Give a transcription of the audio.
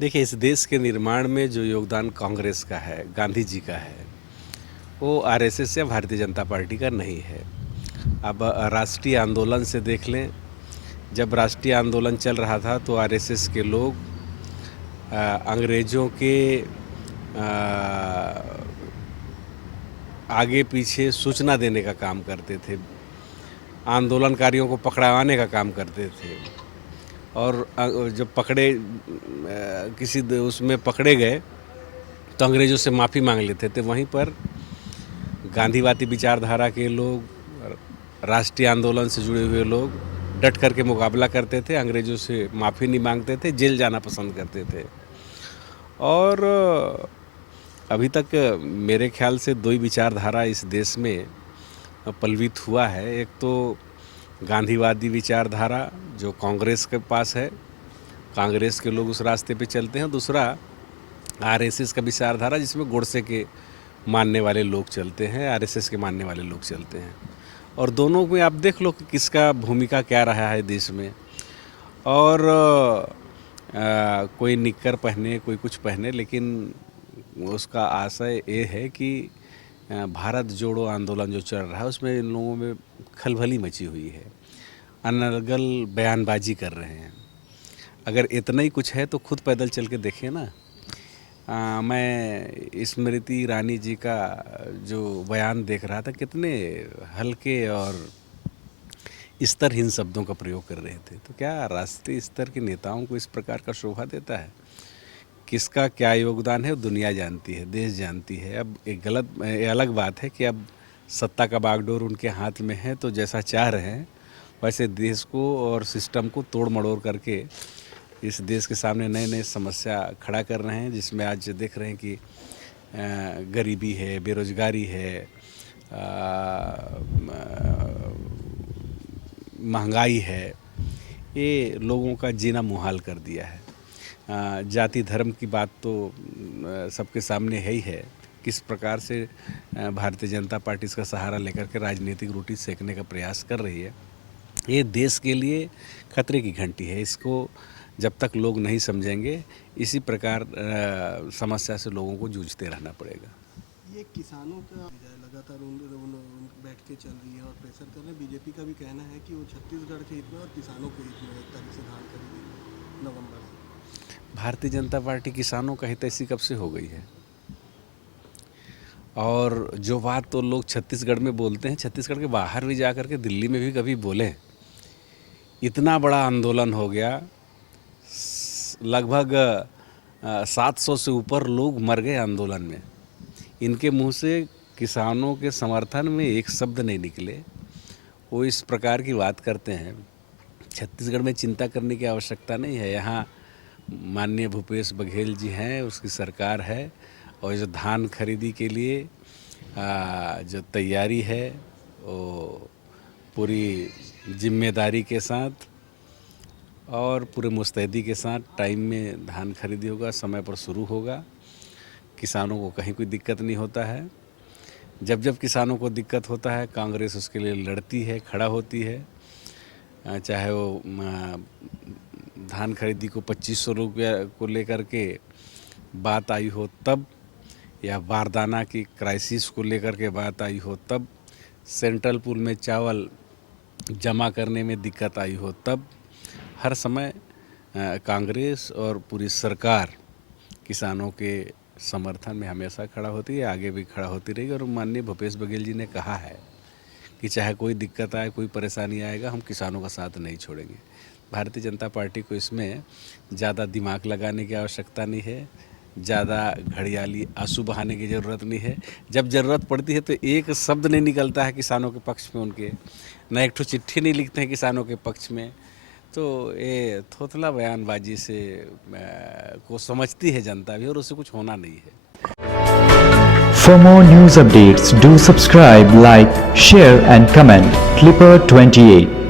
देखिए, इस देश के निर्माण में जो योगदान कांग्रेस का है, गांधी जी का है, वो आरएसएस या भारतीय जनता पार्टी का नहीं है। अब राष्ट्रीय आंदोलन से देख लें, जब राष्ट्रीय आंदोलन चल रहा था तो आरएसएस के लोग अंग्रेज़ों के आगे पीछे सूचना देने का काम करते थे, आंदोलनकारियों को पकड़वाने का काम करते थे। और जब उसमें पकड़े गए तो अंग्रेज़ों से माफ़ी मांग लेते थे। वहीं पर गांधीवादी विचारधारा के लोग, राष्ट्रीय आंदोलन से जुड़े हुए लोग डट करके मुकाबला करते थे, अंग्रेज़ों से माफ़ी नहीं मांगते थे, जेल जाना पसंद करते थे। और अभी तक मेरे ख्याल से दो ही विचारधारा इस देश में पलवित हुआ है। एक तो गांधीवादी विचारधारा जो कांग्रेस के पास है, कांग्रेस के लोग उस रास्ते पे चलते हैं। दूसरा आरएसएस का विचारधारा जिसमें गोडसे के मानने वाले लोग चलते हैं, आरएसएस के मानने वाले लोग चलते हैं। और दोनों में आप देख लो कि किसका भूमिका क्या रहा है देश में। और कोई निक्कर पहने, कोई कुछ पहने, लेकिन उसका आशय ये है कि भारत जोड़ो आंदोलन जो चल रहा है उसमें इन लोगों में खलबली मची हुई है, अनर्गल बयानबाजी कर रहे हैं। अगर इतना ही कुछ है तो खुद पैदल चल के देखें ना। मैं स्मृति ईरानी जी का जो बयान देख रहा था, कितने हल्के और स्तरहीन शब्दों का प्रयोग कर रहे थे। तो क्या राष्ट्रीय स्तर के नेताओं को इस प्रकार का शोभा देता है? किसका क्या योगदान है दुनिया जानती है, देश जानती है। अब एक अलग बात है कि अब सत्ता का बागडोर उनके हाथ में है, तो जैसा चाह रहे हैं वैसे देश को और सिस्टम को तोड़ मड़ोड़ करके इस देश के सामने नए नए समस्या खड़ा कर रहे हैं, जिसमें आज देख रहे हैं कि गरीबी है, बेरोजगारी है, महंगाई है। ये लोगों का जीना मुहाल कर दिया है। जाति धर्म की बात तो सबके सामने है ही है। किस प्रकार से भारतीय जनता पार्टी इसका सहारा लेकर के राजनीतिक रोटी सेकने का प्रयास कर रही है, ये देश के लिए खतरे की घंटी है। इसको जब तक लोग नहीं समझेंगे, इसी प्रकार समस्या से लोगों को जूझते रहना पड़ेगा। ये किसानों का लगातार उन बैठ के चल रही है और प्रेशर कर रहे हैं। बीजेपी का भी कहना है कि वो छत्तीसगढ़ के हित में और किसानों के हित में एक तरह से धान खरीदेगी नवंबर से। भारतीय जनता पार्टी किसानों का हितैषी कब से हो गई है? और जो बात तो लोग छत्तीसगढ़ में बोलते हैं, छत्तीसगढ़ के बाहर भी जा कर के दिल्ली में भी कभी बोले। इतना बड़ा आंदोलन हो गया, लगभग 700 से ऊपर लोग मर गए आंदोलन में। इनके मुंह से किसानों के समर्थन में एक शब्द नहीं निकले। वो इस प्रकार की बात करते हैं। छत्तीसगढ़ में चिंता करने की आवश्यकता नहीं है। यहाँ माननीय भूपेश बघेल जी हैं, उसकी सरकार है, और जो धान खरीदी के लिए जो तैयारी है वो पूरी जिम्मेदारी के साथ और पूरे मुस्तैदी के साथ टाइम में धान खरीदी होगा, समय पर शुरू होगा। किसानों को कहीं कोई दिक्कत नहीं होता है। जब जब किसानों को दिक्कत होता है, कांग्रेस उसके लिए लड़ती है, खड़ा होती है। चाहे वो धान खरीदी को 2500 रुपया को लेकर के बात आई हो तब, या बारदाना की क्राइसिस को लेकर के बात आई हो तब, सेंट्रल पूल में चावल जमा करने में दिक्कत आई हो तब, हर समय कांग्रेस और पूरी सरकार किसानों के समर्थन में हमेशा खड़ा होती है, आगे भी खड़ा होती रहेगी। और माननीय भूपेश बघेल जी ने कहा है कि चाहे कोई दिक्कत आए, कोई परेशानी आएगा, हम किसानों का साथ नहीं छोड़ेंगे। भारतीय जनता पार्टी को इसमें ज़्यादा दिमाग लगाने की आवश्यकता नहीं है, ज़्यादा घड़ियाली आंसू बहाने की ज़रूरत नहीं है। जब ज़रूरत पड़ती है तो एक शब्द नहीं निकलता है किसानों के पक्ष में उनके, न एक ठो चिट्ठी नहीं लिखते हैं किसानों के पक्ष में। तो ये थोथला बयानबाजी से को समझती है जनता भी, और उससे कुछ होना नहीं है। For more news updates, do subscribe, like, share and comment. Clipper 28